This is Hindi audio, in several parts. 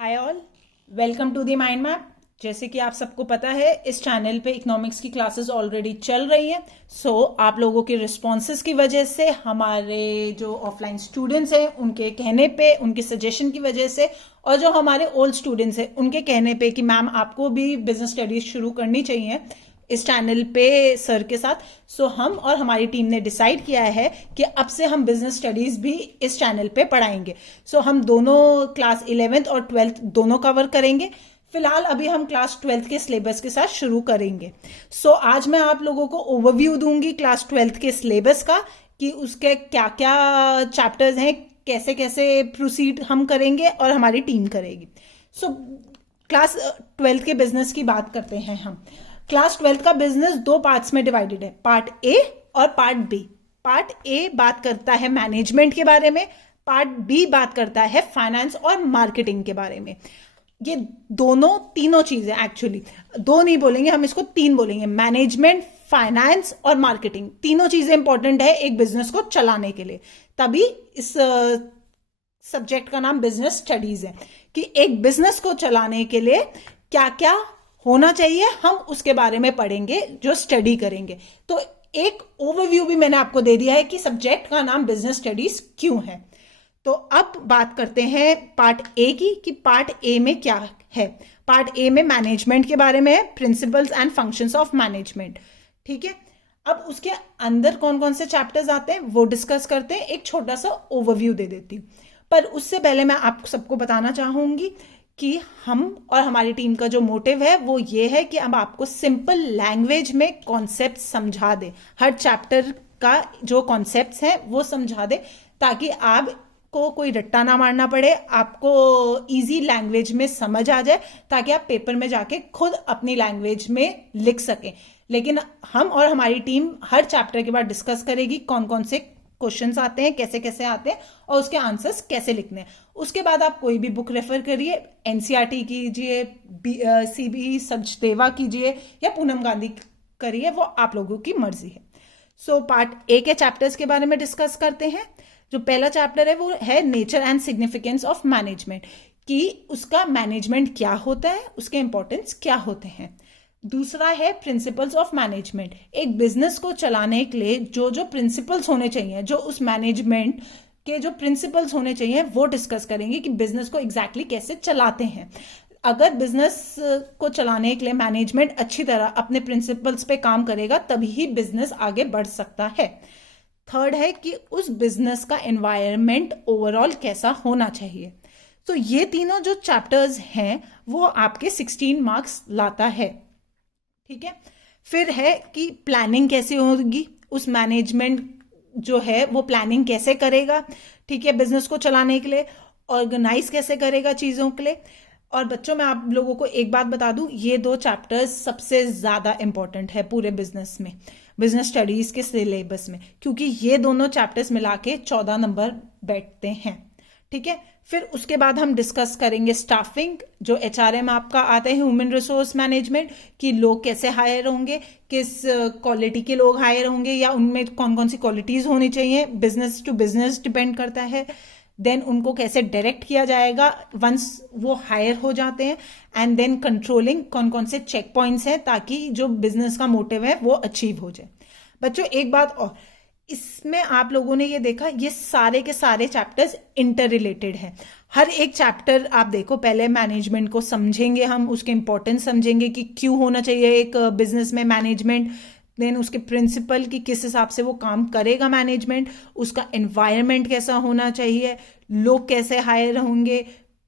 Hi all, welcome to the mind map. जैसे कि आप सबको पता है, इस चैनल पे इकोनॉमिक्स की क्लासेस ऑलरेडी चल रही हैं। आप लोगों के रिस्पॉन्सेज की वजह से, हमारे जो ऑफलाइन स्टूडेंट्स हैं उनके कहने पे, उनके सजेशन की वजह से, और जो हमारे ओल्ड स्टूडेंट्स हैं उनके कहने पे कि मैम आपको भी बिजनेस स्टडीज शुरू करनी चाहिए इस चैनल पे सर के साथ। हम और हमारी टीम ने डिसाइड किया है कि अब से हम बिजनेस स्टडीज भी इस चैनल पे पढ़ाएंगे। हम दोनों क्लास 11th और 12th दोनों कवर करेंगे। फिलहाल अभी हम क्लास 12th के सिलेबस के साथ शुरू करेंगे। आज मैं आप लोगों को ओवरव्यू दूंगी क्लास 12th के सिलेबस का, कि उसके क्या क्या चैप्टर्स हैं, कैसे कैसे प्रोसीड हम करेंगे और हमारी टीम करेगी। क्लास 12th के बिजनेस की बात करते हैं हम। क्लास 12th का बिजनेस दो पार्ट्स में डिवाइडेड है, पार्ट ए और पार्ट बी। पार्ट ए बात करता है मैनेजमेंट के बारे में, पार्ट बी बात करता है फाइनेंस और मार्केटिंग के बारे में। ये तीनों चीजें, एक्चुअली दो नहीं बोलेंगे हम, इसको तीन बोलेंगे। मैनेजमेंट, फाइनेंस और मार्केटिंग, तीनों चीजें इंपॉर्टेंट है एक बिजनेस को चलाने के लिए। तभी इस सब्जेक्ट का नाम बिजनेस स्टडीज है, कि एक बिजनेस को चलाने के लिए क्या क्या होना चाहिए हम उसके बारे में पढ़ेंगे, जो स्टडी करेंगे। तो एक ओवरव्यू भी मैंने आपको दे दिया है कि सब्जेक्ट का नाम बिजनेस स्टडीज क्यों है। तो अब बात करते हैं पार्ट ए की, कि पार्ट ए में क्या है। पार्ट ए में मैनेजमेंट के बारे में है, principles and functions of management. ठीक है, अब उसके अंदर कौन कौन से चैप्टर्स आते हैं वो डिस्कस करते हैं। एक छोटा सा ओवरव्यू दे देती हूँ, पर उससे पहले मैं आप सबको बताना चाहूंगी कि हम और हमारी टीम का जो मोटिव है वो ये है कि अब आपको सिंपल लैंग्वेज में कॉन्सेप्ट समझा दे। हर चैप्टर का जो कॉन्सेप्ट्स हैं वो समझा दे, ताकि आपको कोई रट्टा ना मारना पड़े, आपको इजी लैंग्वेज में समझ आ जाए, ताकि आप पेपर में जाके खुद अपनी लैंग्वेज में लिख सकें। लेकिन हम और हमारी टीम हर चैप्टर के बाद डिस्कस करेगी कौन कौन से क्वेश्चंस आते हैं, कैसे कैसे आते हैं और उसके आंसर्स कैसे लिखने हैं। उसके बाद आप कोई भी बुक रेफर करिए, एनसीईआरटी कीजिए, सीबी सचदेवा कीजिए या पूनम गांधी करिए, वो आप लोगों की मर्जी है। पार्ट ए के चैप्टर्स के बारे में डिस्कस करते हैं। जो पहला चैप्टर है वो है nature and significance of management, कि उसका मैनेजमेंट क्या होता है, उसके इंपॉर्टेंस क्या होते हैं। दूसरा है प्रिंसिपल्स ऑफ मैनेजमेंट, एक बिजनेस को चलाने के लिए जो जो प्रिंसिपल्स होने चाहिए, जो उस मैनेजमेंट के जो प्रिंसिपल्स होने चाहिए वो डिस्कस करेंगे, कि बिजनेस को एग्जैक्टली कैसे चलाते हैं। अगर बिजनेस को चलाने के लिए मैनेजमेंट अच्छी तरह अपने प्रिंसिपल्स पे काम करेगा, तभी ही बिजनेस आगे बढ़ सकता है। थर्ड है कि उस बिजनेस का एनवायरनमेंट ओवरऑल कैसा होना चाहिए। ये तीनों जो चैप्टर्स हैं वो आपके 16 मार्क्स लाता है। ठीक है, फिर है कि प्लानिंग कैसे होगी, उस मैनेजमेंट जो है वो प्लानिंग कैसे करेगा, ठीक है, बिजनेस को चलाने के लिए, ऑर्गेनाइज कैसे करेगा चीजों के लिए। और बच्चों, मैं आप लोगों को एक बात बता दूं, ये दो चैप्टर्स सबसे ज्यादा इंपॉर्टेंट है पूरे बिजनेस में, बिजनेस स्टडीज के सिलेबस में, क्योंकि ये दोनों चैप्टर्स मिला के 14 नंबर बैठते हैं। ठीक है, फिर उसके बाद हम डिस्कस करेंगे स्टाफिंग, जो एचआरएम आपका आता है, ह्यूमन रिसोर्स मैनेजमेंट, कि लोग कैसे हायर होंगे, किस क्वालिटी के लोग हायर होंगे, या उनमें कौन कौन सी क्वालिटीज होनी चाहिए, बिजनेस टू बिजनेस डिपेंड करता है। देन उनको कैसे डायरेक्ट किया जाएगा वंस वो हायर हो जाते हैं, एंड देन कंट्रोलिंग, कौन कौन से चेक पॉइंट्स हैं, ताकि जो बिजनेस का मोटिव है वो अचीव हो जाए। बच्चों, एक बात और, इसमें आप लोगों ने ये देखा, ये सारे के सारे चैप्टर्स इंटर रिलेटेड हैं। हर एक चैप्टर आप देखो, पहले मैनेजमेंट को समझेंगे हम, उसके इंपॉर्टेंस समझेंगे कि क्यों होना चाहिए एक बिजनेस में मैनेजमेंट, देन उसके प्रिंसिपल कि किस हिसाब से वो काम करेगा मैनेजमेंट, उसका एनवायरनमेंट कैसा होना चाहिए, लोग कैसे हायर होंगे,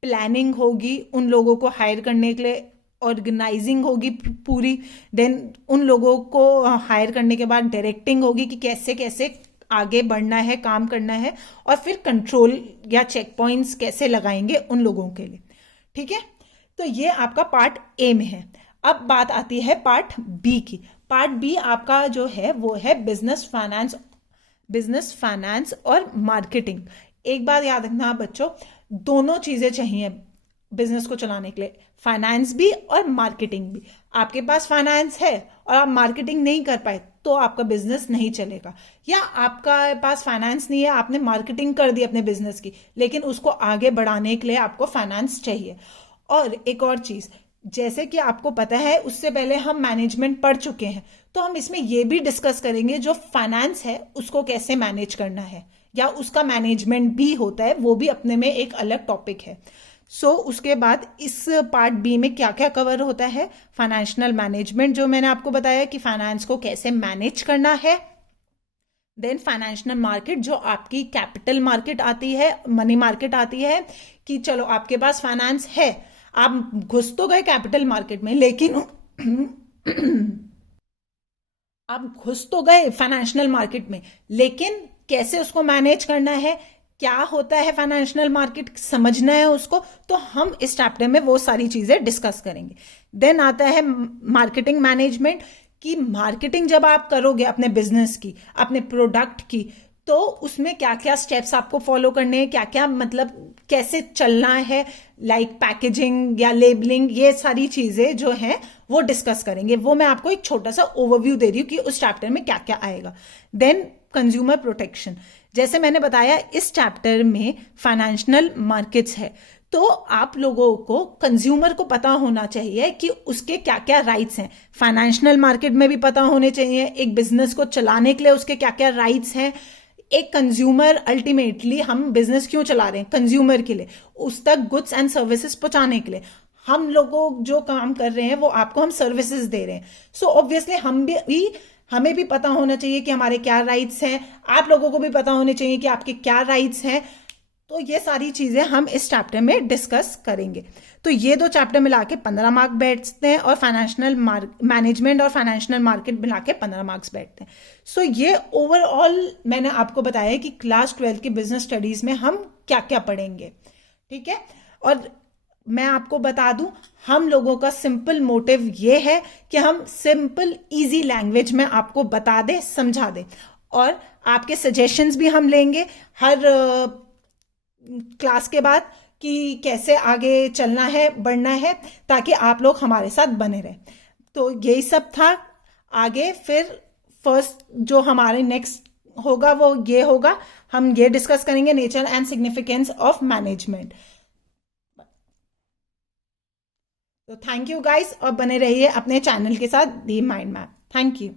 प्लानिंग होगी उन लोगों को हायर करने के लिए, ऑर्गेनाइजिंग होगी पूरी, देन उन लोगों को हायर करने के बाद डायरेक्टिंग होगी कि कैसे कैसे आगे बढ़ना है, काम करना है, और फिर कंट्रोल या चेक पॉइंट्स कैसे लगाएंगे उन लोगों के लिए। ठीक है, तो ये आपका पार्ट ए में है। अब बात आती है पार्ट बी की। पार्ट बी आपका जो है वो है बिजनेस फाइनेंस और मार्केटिंग। एक बात याद रखना बच्चों, दोनों चीजें चाहिए बिजनेस को चलाने के लिए, फाइनेंस भी और मार्केटिंग भी। आपके पास फाइनेंस है और आप मार्केटिंग नहीं कर पाए तो आपका बिजनेस नहीं चलेगा। या आपका पास फाइनेंस नहीं है, आपने मार्केटिंग कर दी अपने बिजनेस की, लेकिन उसको आगे बढ़ाने के लिए आपको फाइनेंस चाहिए। और एक और चीज, जैसे कि आपको पता है उससे पहले हम मैनेजमेंट पढ़ चुके हैं, तो हम इसमें यह भी डिस्कस करेंगे जो फाइनेंस है उसको कैसे मैनेज करना है, या उसका मैनेजमेंट भी होता है, वो भी अपने में एक अलग टॉपिक है। उसके बाद इस पार्ट बी में क्या क्या कवर होता है, फाइनेंशियल मैनेजमेंट जो मैंने आपको बताया कि फाइनेंस को कैसे मैनेज करना है। देन फाइनेंशियल मार्केट जो आपकी कैपिटल मार्केट आती है, मनी मार्केट आती है, कि चलो आपके पास फाइनेंस है, आप घुस तो गए कैपिटल मार्केट में, लेकिन आप घुस तो गए फाइनेंशियल मार्केट में, लेकिन कैसे उसको मैनेज करना है, क्या होता है फाइनेंशियल मार्केट, समझना है उसको, तो हम इस चैप्टर में वो सारी चीजें डिस्कस करेंगे। देन आता है मार्केटिंग मैनेजमेंट, कि मार्केटिंग जब आप करोगे अपने बिजनेस की, अपने प्रोडक्ट की, तो उसमें क्या क्या स्टेप्स आपको फॉलो करने हैं, क्या क्या मतलब कैसे चलना है, लाइक पैकेजिंग या लेबलिंग, ये सारी चीजें जो हैं वो डिस्कस करेंगे। वो मैं आपको एक छोटा सा ओवरव्यू दे रही हूँ कि उस चैप्टर में क्या क्या आएगा। देन कंज्यूमर प्रोटेक्शन, जैसे मैंने बताया इस चैप्टर में फाइनेंशियल मार्केट्स है, तो आप लोगों को कंज्यूमर को पता होना चाहिए कि उसके क्या क्या राइट्स हैं, फाइनेंशियल मार्केट में भी पता होने चाहिए, एक बिजनेस को चलाने के लिए उसके क्या क्या राइट्स हैं। एक कंज्यूमर, अल्टीमेटली हम बिजनेस क्यों चला रहे हैं, कंज्यूमर के लिए, उस तक गुड्स एंड सर्विसेज पहुंचाने के लिए। हम लोगों जो काम कर रहे हैं वो आपको हम सर्विसेज दे रहे हैं, सो ऑब्वियसली हमें भी पता होना चाहिए कि हमारे क्या राइट्स हैं, आप लोगों को भी पता होने चाहिए कि आपके क्या राइट्स हैं। तो ये सारी चीजें हम इस चैप्टर में डिस्कस करेंगे। तो ये दो चैप्टर मिला के 15 मार्क बैठते हैं, और फाइनेंशियल मैनेजमेंट और फाइनेंशियल मार्केट मिला के 15 मार्क्स बैठते हैं। ये ओवरऑल मैंने आपको बताया कि क्लास 12 की बिजनेस स्टडीज में हम क्या क्या पढ़ेंगे, ठीक है। और मैं आपको बता दूं, हम लोगों का सिंपल मोटिव ये है कि हम सिंपल इजी लैंग्वेज में आपको बता दें, समझा दें, और आपके सजेशंस भी हम लेंगे हर क्लास के बाद कि कैसे आगे चलना है, बढ़ना है, ताकि आप लोग हमारे साथ बने रहें। तो यही सब था। आगे फिर फर्स्ट जो हमारे नेक्स्ट होगा वो ये होगा, हम ये डिस्कस करेंगे nature and significance of management. तो थैंक यू गाइस, और बने रहिए अपने चैनल के साथ the mind map. Thank you.